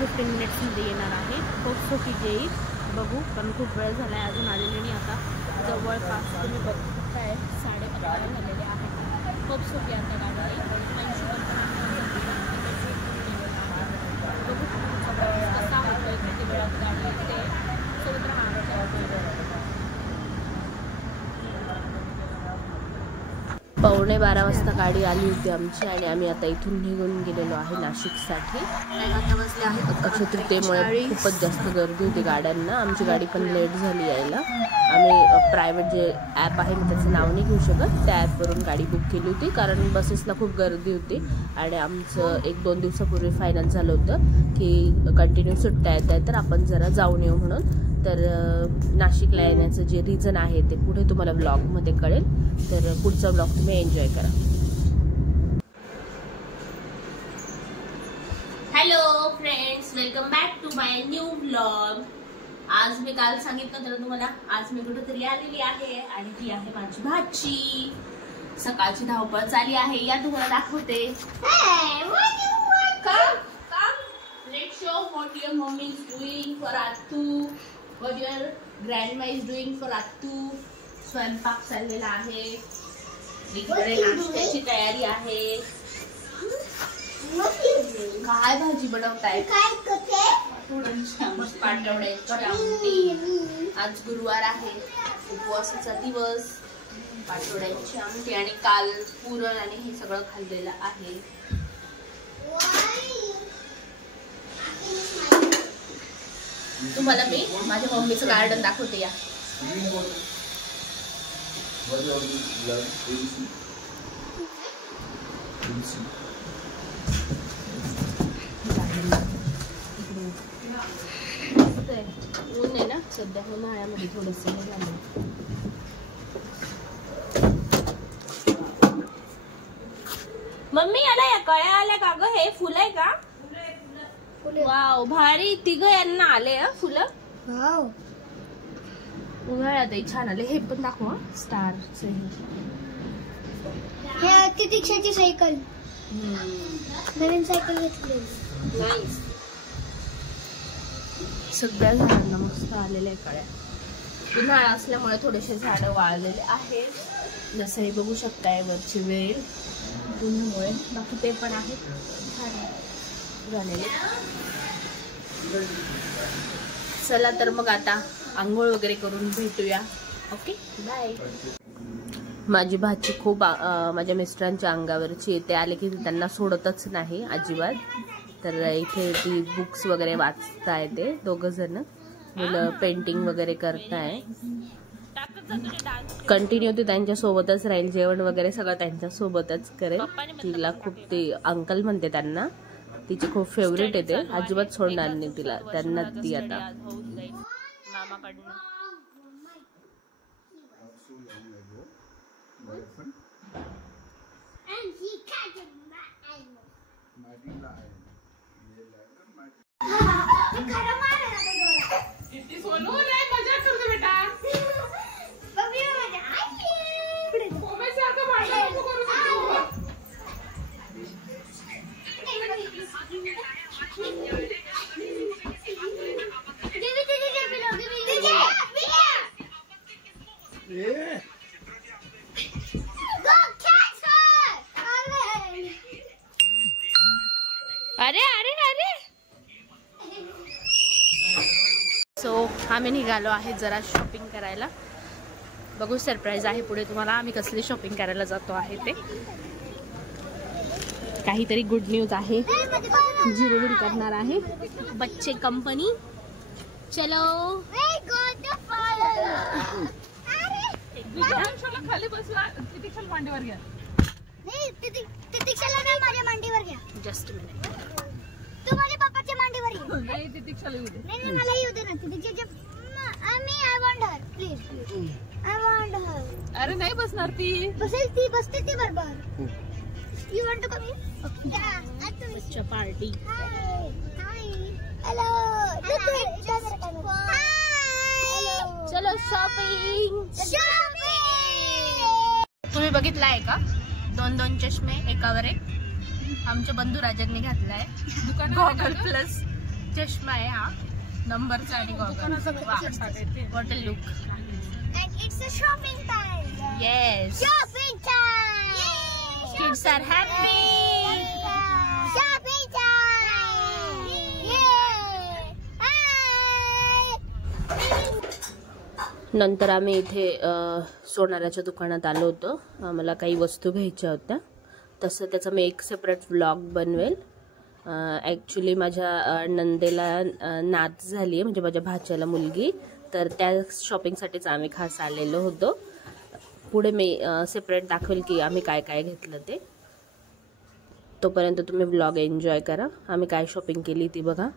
15 मिनिट्समध्ये येणार आहे. खूप सोपी येईल बघू, पण खूप वेळ झाला आहे अजून आलेले नाही. आता जवळपास तुम्ही बघताय 11:30 झालेले आहे. खूप सोपी आता गाडी कसा होतोय किती वेळात गाडी येते सोबत राहणार. 11:15 वाजता गाडी आली होती आमची आणि आम्ही आता इथून निघून गेलेलो आहे नाशिकसाठी. अक्षय तृतीयेमुळे खूपच जास्त गर्दी होती गाड्यांना. आमची गाडी पण लेट झाली यायला. आम्ही प्रायव्हेट जे ॲप आहे मी त्याचं नाव नाही घेऊ शकत, त्या ॲपवरून गाडी बुक केली होती कारण बसेसला खूप गर्दी होती. आणि आमचं 1-2 दिवसापूर्वी फायनल झालं होतं की कंटिन्यू सुट्ट्या येत आहेत तर आपण जरा जाऊन येऊ म्हणून. तर नाशिकला येण्याचं जे रिझन आहे ते पुढे तुम्हाला ब्लॉगमध्ये कळेल. तर पुढचा ब्लॉग तुम्ही एन्जॉय करा. Hello friends, welcome back to my new blog. आज मी काल सांगितलं तर तुम्हाला आज मी कुठेतरी आलेली आहे आणि ती आहे माझी भाची. सकाळची धावपळ चालली आहे, या तुम्हाला दाखवते. Let's show what your mommy is doing for Attu, what your grandma is doing for Attu. स्वयंपाक चाललेला आहे, इकडे नाश्त्याची तयारी आहे. काय भाजी बनवताय? पाटवड्याची आमटी. आज गुरुवार आहे, उपवासाचा दिवस. पाटवड्याची आमटी आणि काल पुरण आणि हे सगळं खाल्लेलं आहे. तुम्हाला मी माझ्या मम्मीचं गार्डन दाखवते या. ऊन आहे ना सध्या, उन्हाळ्यामध्ये थोडस झालं. मम्मी याला या कळ्या आल्या का ग? हे फुल आहे का? वाव, भारी. तिघ यांना आले फुलं. उन्हाळ्यातही छान आले. हे पण दाखवा स्टार. तितीक्षाची सायकल, नवीन सायकल घेतली. नाईस. सगळ्या झाडांना मस्त आलेल्या कळ्या. उन्हाळा असल्यामुळे थोडेसे झाडं वाळलेले आहेत, जसं हे बघू शकताय वरची वेल उन्हामुळे. बाकी ते पण आहेत झालेले. चला तर मग आता आंघोळ वगैरे करून भेटूया. Okay, bye. माझी भाची खूप माझ्या मिस्टरांच्या अंगावरची. ते आले की त्यांना सोडतच नाही अजिबात. तर इथे ती बुक्स वगैरे वाचताय, ते दोघं जण मुलं पेंटिंग वगैरे करताय. कंटिन्यू ती त्यांच्या सोबतच राहील, जेवण वगैरे सगळं त्यांच्या सोबतच करेल. तिला खूप ते अंकल म्हणते त्यांना, तिचे खूप फेवरेट आहे ते, अजिबात सोडणार नाही तिला. त्यांना ती आता मामाकडनं आम्ही निघालो आहे जरा शॉपिंग करायला. बघू, सरप्राईज आहे पुढे तुम्हाला आम्ही कसली शॉपिंग करायला जातो आहे ते. काहीतरी गुड न्यूज आहे, जी रिव्हील करणार आहे बच्चे कंपनी. चलो खाली बसला. तितीक्षाला मांडीवर घ्या. माझ्या मांडीवर घ्या. Just minute. तू माझ्या पप्पाच्या मांडीवर ये. नाही, तितीक्षाला येऊ दे. नाही, मला येऊ दे ना. I want her, please. I want her. अरे नाही बसणार ती. बसेल ती, बसते ती बरोबर. You want to come in? Okay. Yeah. बच्चा party. Hi. Hi. Hello. Hi. चलो शॉपिंग. तुम्ही बघितलाय का 2-2 चष्मे एकावर एक? आमच्या बंधू राजांनी घातलाय. गॉगल प्लस चष्मा आहे हा नंबरचा आणि water look. And it's a shopping time. Yes Shopping time. Kids are happy. Shopping time. Yeah. नंतर आम्ही इथे सोनाराच्या दुकानात आलो होतो. आम्हाला काही वस्तू घ्यायच्या होत्या. तसं त्याचा मी एक सेपरेट व्लॉग बनवेल. ॲक्च्युली माझ्या नंदेला नात झाली आहे, म्हणजे माझ्या भाच्याला मुलगी, तर त्या शॉपिंगसाठीच आम्ही खास आलेलो होतो. पुढे मी सेपरेट दाखवेल की आम्ही काय काय घेतलं ते. तोपर्यंत तुम्ही व्लॉग एन्जॉय करा. आम्ही काय शॉपिंग केली ती बघा.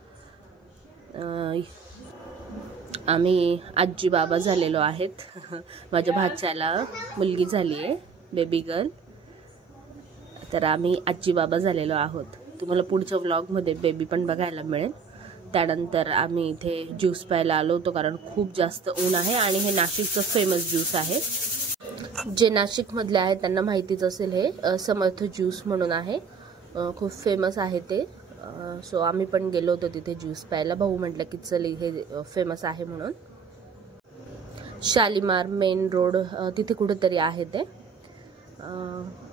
आम्ही आजी बाबा झालेलो आहेत. माझ्या भाच्याला मुलगी झाली आहे, बेबी गर्ल. तर आम्ही आजी बाबा झालेलो आहोत. तुम्हाला पुढच्या व्लॉगमध्ये बेबी पण बघायला मिळेल. त्यानंतर आम्ही इथे ज्यूस प्यायला आलो होतो, कारण खूप जास्त ऊन आहे आणि हे नाशिकचं फेमस ज्यूस आहे. जे नाशिकमधले आहेत त्यांना माहितीच असेल, हे समर्थ ज्यूस म्हणून आहे, खूप फेमस आहे ते. सो आम्ही पण गेलो होतो तिथे ज्यूस प्यायला. भाऊ म्हटलं की चल हे फेमस आहे म्हणून. शालीमार मेन रोड तिथे कुठेतरी आहे ते.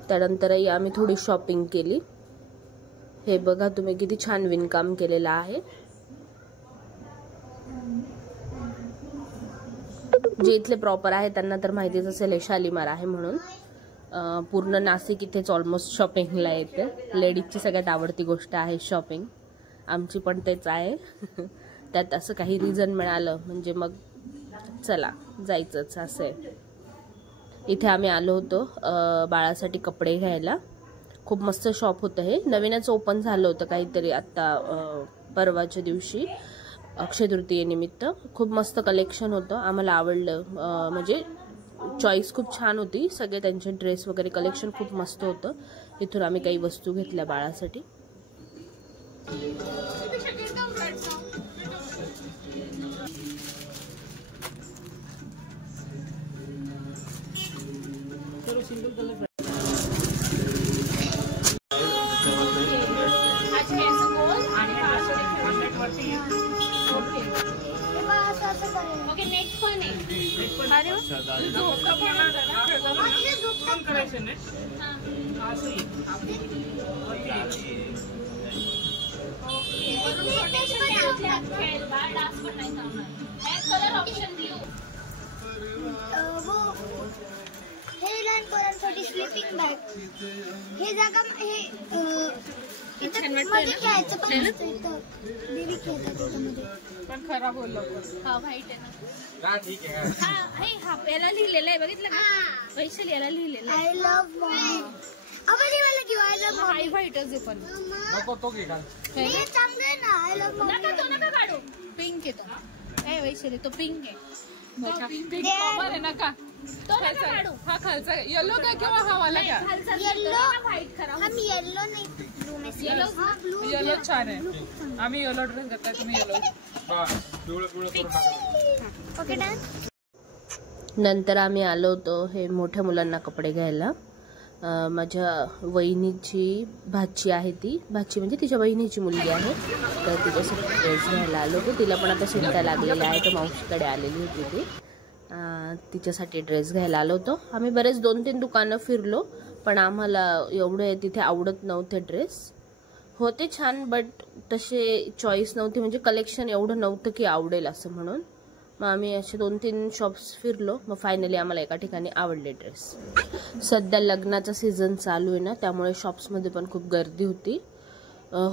त्यानंतरही आम्ही थोडी शॉपिंग केली. हे बघा तुम्ही किती छान विणकाम केलेलं आहे. जे इथले प्रॉपर आहे त्यांना तर माहितीच असेल हे शालीमार आहे म्हणून. पूर्ण नाशिक इथेच ऑलमोस्ट शॉपिंगला येते. लेडीजची सगळ्यात आवडती गोष्ट आहे शॉपिंग. आमची पण तेच आहे. त्यात असं काही रिझन मिळालं म्हणजे मग चला जायचंच असं आहे. इथे आम्ही आलो होतो बाळासाठी कपडे घ्यायला. खूप मस्त शॉप होतं. हे नवीनच ओपन झालं होतं काहीतरी आत्ता परवाच्या दिवशी अक्षय तृतीयेनिमित्त. खूप मस्त कलेक्शन होतं. आम्हाला आवडलं. म्हणजे चॉईस खूप छान होती. सगळे त्यांचे ड्रेस वगैरे कलेक्शन खूप मस्त होतं. इथून आम्ही काही वस्तू घेतल्या बाळासाठी. ओके नेक्स्ट पण आहे. अरे हे लहान पोरांसाठी स्लीपिंग बॅग. हे जागा हे इथं मध्ये खेळायचं पण असतं. इथं बेबी खेळतात त्याच्यामध्ये. पण खराब होईल हा व्हाईट आहे ना. ठीक आहे. हा याला लिहिलेलं आहे बघितलं का? वैशाली याला लिहिलेलं आहे. I love mommy. आपण मला किंवा आय लव्ह मॉमी. व्हाईटच आहे पण. नको तो घे का? हे चांगलं आहे ना. I love mommy. नका काढू. पिंक आहे तो. ए वैशाली तो पिंक आहे. पिंक कॉमन आहे ना का? तो नका काढू. हा खालचा येलो का किंवा हा वाला का? येलो. व्हाईट करा. हम येलो नाही ब्लू में से. हां ब्लू. येलो छान आहे. आम्ही येलो ड्रेस घेतलाय, तुम्ही येलो. Okay done. नंतर आम्ही आलो होतो हे मोठ्या मुलांना कपडे घ्यायला. माझ्या वहिनीची भाची आहे, ती भाची म्हणजे तिच्या वहिनीची मुलगी आहे. तर तिच्यासाठी ड्रेस घ्यायला आलो होतो. तिला पण आता सुट्ट्या लागलेल्या आहे, तर मावशीकडे आलेली होती ती. तिच्यासाठी ड्रेस घ्यायला आलो होतो. आम्ही बरेच 2-3 दुकानं फिरलो, पण आम्हाला एवढे तिथे आवडत नव्हते ड्रेस. होते छान बट तसे चॉईस नव्हती, म्हणजे कलेक्शन एवढं नव्हतं की आवडेल असं म्हणून. मग आम्ही असे 2-3 शॉप्स फिरलो. मग फायनली आम्हाला एका ठिकाणी आवडले ड्रेस. सध्या लग्नाचा सीझन चालू आहे ना, त्यामुळे शॉप्समध्ये पण खूप गर्दी होती.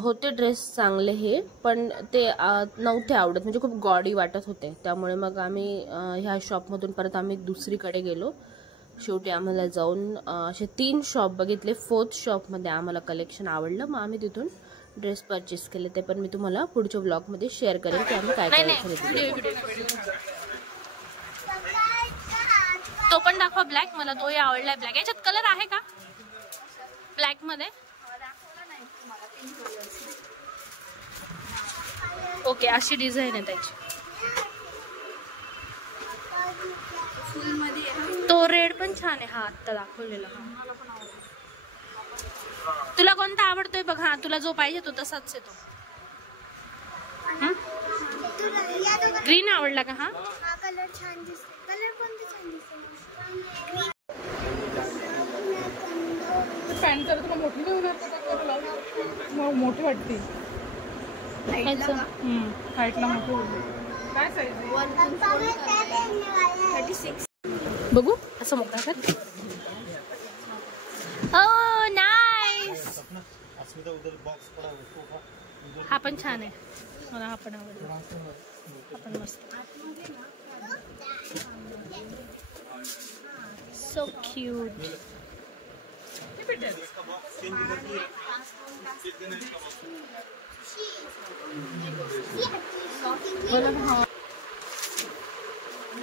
होते ड्रेस चांगले हे, पण ते नव्हते आवडत, म्हणजे खूप गॉडी वाटत होते. त्यामुळे मग आम्ही ह्या शॉपमधून परत आम्ही दुसरीकडे गेलो. शेवटी आम्हाला जाऊन असे 3 शॉप बघितले. 4th शॉपमध्ये आम्हाला कलेक्शन आवडलं. मग आम्ही तिथून ड्रेस परचेस केले. ते पण मी तुम्हाला पुढच्या व्लॉगमध्ये शेअर करेन की आम्ही काय काय खरेदी केलं. तो पण दाखवा ब्लॅक. मला तोही आवडलाय ब्लॅक. याच्यात कलर आहे का ब्लॅक मध्ये? ओके अशी डिझाईन आहे त्याची. तो रेड पण छान आहे. हा आत्ता दाखवलेला. तुला कोणता आवडतोय बघ. हा तुला जो पाहिजे तो तसाच आहे तो. या दोघांना ग्रीन आवडला का? हा हा कलर छान दिसतो. कलर कोणता छान दिसतो? पॅन्ट जर तुला मोठी नाही होणार का तुला? मग मोठी वाटते. हाईटला मोठी होईल. काय साईज आहे? 36. बघू असं मोठा कर. ओ नाईस. हा पण छान आहे. मला हा पण आवडला. हा पण मस्त. So cute.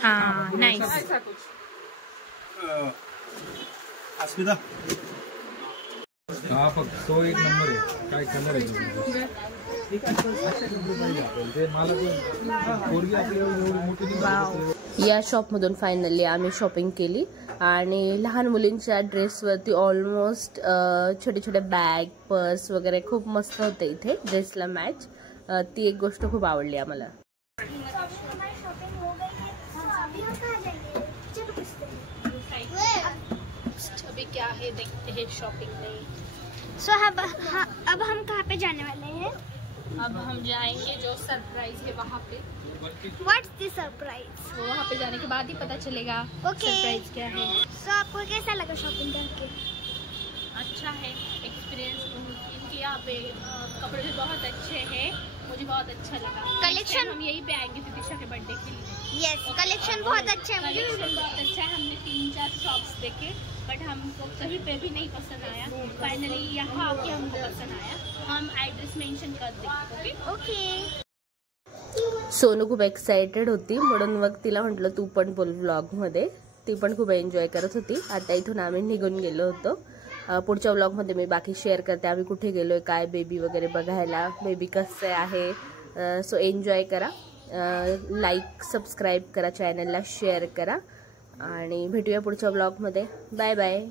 हा नाईस. अस्मिता हा फक्त तो एक नंबर आहे. काय कलर आहे ते मला पोरगी आपली एवढी मोठी नाही. या शॉपमधून फायनली आम्ही शॉपिंग केली आणि लहान मुलींच्या ड्रेसवरती ऑलमोस्ट छोटे छोटे बॅग पर्स वगैरे खूप मस्त होते इथे ड्रेसला मॅच. ती एक गोष्ट खूप आवडली आम्हाला. अभी क्या है देखते हैं शॉपिंग में. सो अब हम कहाँ पे जाने वाले हैं? अब हम जाएंगे जो सरप्राइज है वहाँ पे. What's the surprise? तो वहाँ पे जाने के बाद ही पता चलेगा ओके. सरप्राइज क्या है. सो आपको कैसा लगा शॉपिंग करके? अच्छा है एक्सपीरियंस. इनके यहाँ पे कपड़े भी बहुत अच्छे हैं. मुझे बहुत अच्छा लगा. Collection- हम यहीं पे आएंगे दिशा के बर्थडे के लिए. यस, कलेक्शन बहुत अच्छा है. कलेक्शन बहुत अच्छा है. हमने 3-4 शॉप्स देखे बट हमको कहीं पे भी नहीं पसंद आया. फाइनली यहाँ आके हमको पसंद आया. हम एड्रेस मेंशन कर देंगे. ओके. ओके. सोनू खूप एक्सायटेड होती म्हणून मग तिला म्हटलं तू पण बोल व्लॉगमध्ये. ती पण खूप एन्जॉय करत होती. आता इथून आम्ही निघून गेलो होतो. पुढच्या व्लॉगमध्ये मी बाकी शेअर करते आम्ही कुठे गेलोय, काय बेबी वगैरे बघायला, बेबी कसं आहे. सो एन्जॉय करा. लाईक सबस्क्राईब करा, चॅनलला शेअर करा आणि भेटूया पुढच्या व्लॉगमध्ये. Bye bye.